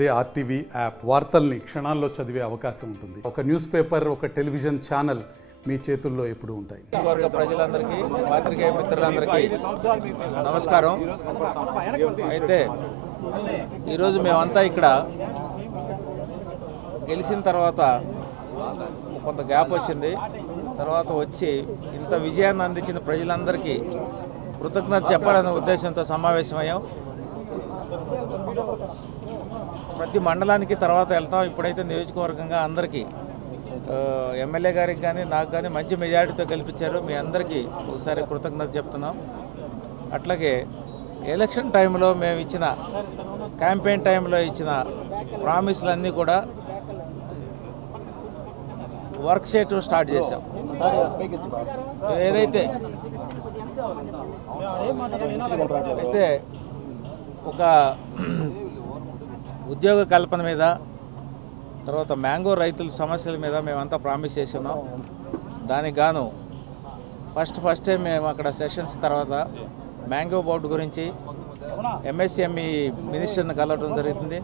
అదే RTV app వార్తల్ని క్షణాల్లో చదివే అవకాశం ఉంటుంది. ఒక న్యూస్ పేపర్, ఒక టెలివిజన్ ఛానల్ మీ చేతుల్లో ఎప్పుడూ ఉంటాయి. వర్గ ప్రజలందరికీ, పాత్రికేయ మిత్రులందరికీ నమస్కారం. అయితే ఈరోజు మేమంతా ఇక్కడ గెలిచిన తర్వాత కొంత గ్యాప్ వచ్చింది. తర్వాత వచ్చి ఇంత విజయాన్ని అందించిన ప్రజలందరికీ కృతజ్ఞత చెప్పాలనే ఉద్దేశంతో సమావేశమయ్యాం. ప్రతి మండలానికి తర్వాత వెళ్తాం. ఇప్పుడైతే నియోజకవర్గంగా అందరికీ ఎమ్మెల్యే గారికి కానీ నాకు కానీ మంచి మెజారిటీతో గెలిపించారు. మీ అందరికీ ఒకసారి కృతజ్ఞత చెప్తున్నాం. అట్లాగే ఎలక్షన్ టైంలో మేము ఇచ్చిన క్యాంపెయిన్ టైంలో ఇచ్చిన ప్రామిస్లన్నీ కూడా వర్క్ షీట్ స్టార్ట్ చేశాం. ఏదైతే ఒక ఉద్యోగ కల్పన మీద, తర్వాత మ్యాంగో రైతుల సమస్యల మీద మేమంతా ప్రామిస్ చేస్తున్నాం. దానికి గాను ఫస్టే మేము అక్కడ సెషన్స్ తర్వాత మ్యాంగో బోర్డు గురించి ఎంఎస్ఎంఈ మినిస్టర్ని కలవడం జరిగింది.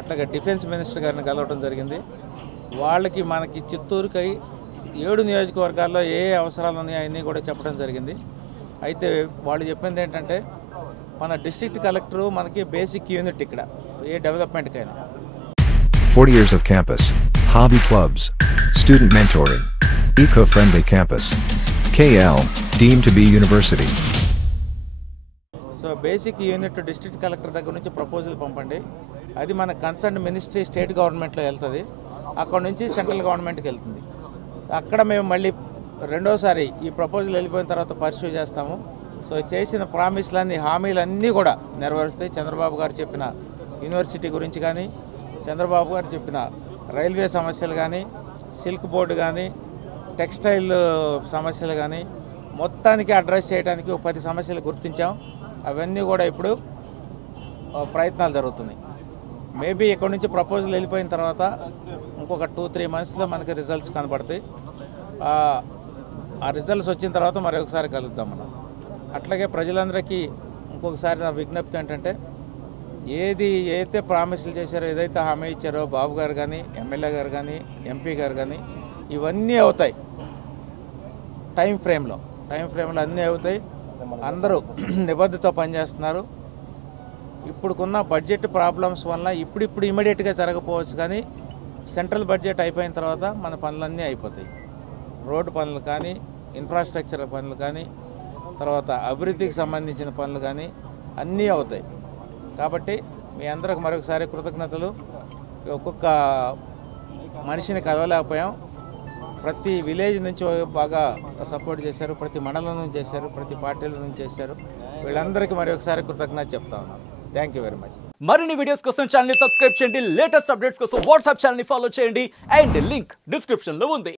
అట్లాగే డిఫెన్స్ మినిస్టర్ గారిని కలవడం జరిగింది. వాళ్ళకి మనకి చిత్తూరుకి 7 నియోజకవర్గాల్లో ఏ అవసరాలు ఉన్నాయో అన్నీ కూడా చెప్పడం జరిగింది. అయితే వాళ్ళు చెప్పింది ఏంటంటే మన డిస్ట్రిక్ట్ కలెక్టరు మనకి బేసిక్ యూనిట్ ఇక్కడ ఏ డెవలప్మెంట్కైనా. 40 years of campus, hobby clubs, student mentoring, eco-friendly campus. KL, deemed to be university. So basic unit district collector దగ్గర నుంచి ప్రపోజల్ పంపండి. అది మన కన్సర్న్ మినిస్ట్రీ స్టేట్ గవర్నమెంట్లో వెళ్తుంది. అక్కడ నుంచి సెంట్రల్ గవర్నమెంట్కి వెళ్తుంది. అక్కడ మేము మళ్ళీ రెండోసారి ఈ ప్రపోజల్ వెళ్ళిపోయిన తర్వాత పర్స్యూ చేస్తాము. సో చేసిన ప్రామిస్లన్నీ, హామీలన్నీ కూడా నెరవేరుస్తాయి. చంద్రబాబు గారు చెప్పిన యూనివర్సిటీ గురించి కానీ, చంద్రబాబు గారు చెప్పిన రైల్వే సమస్యలు కానీ, సిల్క్ బోర్డు కానీ, టెక్స్టైల్ సమస్యలు కానీ మొత్తానికి అడ్రస్ చేయడానికి 10 సమస్యలు గుర్తించాం. అవన్నీ కూడా ఇప్పుడు ప్రయత్నాలు జరుగుతున్నాయి. మేబీ ఇక్కడ నుంచి ప్రపోజల్ వెళ్ళిపోయిన తర్వాత ఇంకొక 2-3 మంత్స్లో మనకి రిజల్ట్స్ కనబడతాయి. ఆ రిజల్ట్స్ వచ్చిన తర్వాత మరి ఒకసారి కలుద్దాం మనం. అట్లాగే ప్రజలందరికీ ఇంకొకసారి నా విజ్ఞప్తి ఏంటంటే, ఏదైతే ప్రామిస్లు చేశారో, ఏదైతే హామీ ఇచ్చారో బాబు గారు కానీ, ఎమ్మెల్యే గారు కానీ, ఎంపీ గారు కానీ, ఇవన్నీ అవుతాయి. టైం ఫ్రేమ్లో అన్నీ అవుతాయి. అందరూ నిబద్ధతతో పనిచేస్తున్నారు. ఇప్పుడుకున్న బడ్జెట్ ప్రాబ్లమ్స్ వల్ల ఇప్పుడు ఇమీడియట్గా జరగకపోవచ్చు, కానీ సెంట్రల్ బడ్జెట్ అయిపోయిన తర్వాత మన పనులన్నీ అయిపోతాయి. రోడ్డు పనులు కానీ, ఇన్ఫ్రాస్ట్రక్చర్ పనులు కానీ, తర్వాత అభివృద్ధికి సంబంధించిన పనులు కానీ అన్నీ అవుతాయి. కాబట్టి మీ అందరికి మరొకసారి కృతజ్ఞతలు. ఒక్కొక్క మనిషిని కలవలేకపోయాం. ప్రతి విలేజ్ నుంచి బాగా సపోర్ట్ చేశారు, ప్రతి మండలం నుంచి చేశారు, ప్రతి పార్టీల నుంచి చేశారు. వీళ్ళందరికీ మరొకసారి కృతజ్ఞత చెప్తా ఉన్నాను. Thank you very much. మరిన్ని వీడియోస్ కోసం ఛానల్ ని సబ్స్క్రైబ్ చేయండి. లేటెస్ట్ అప్డేట్స్ కోసం వాట్సాప్ ఛానల్ ని ఫాలో చేయండి. అండ్ లింక్ డిస్క్రిప్షన్ లో ఉంది.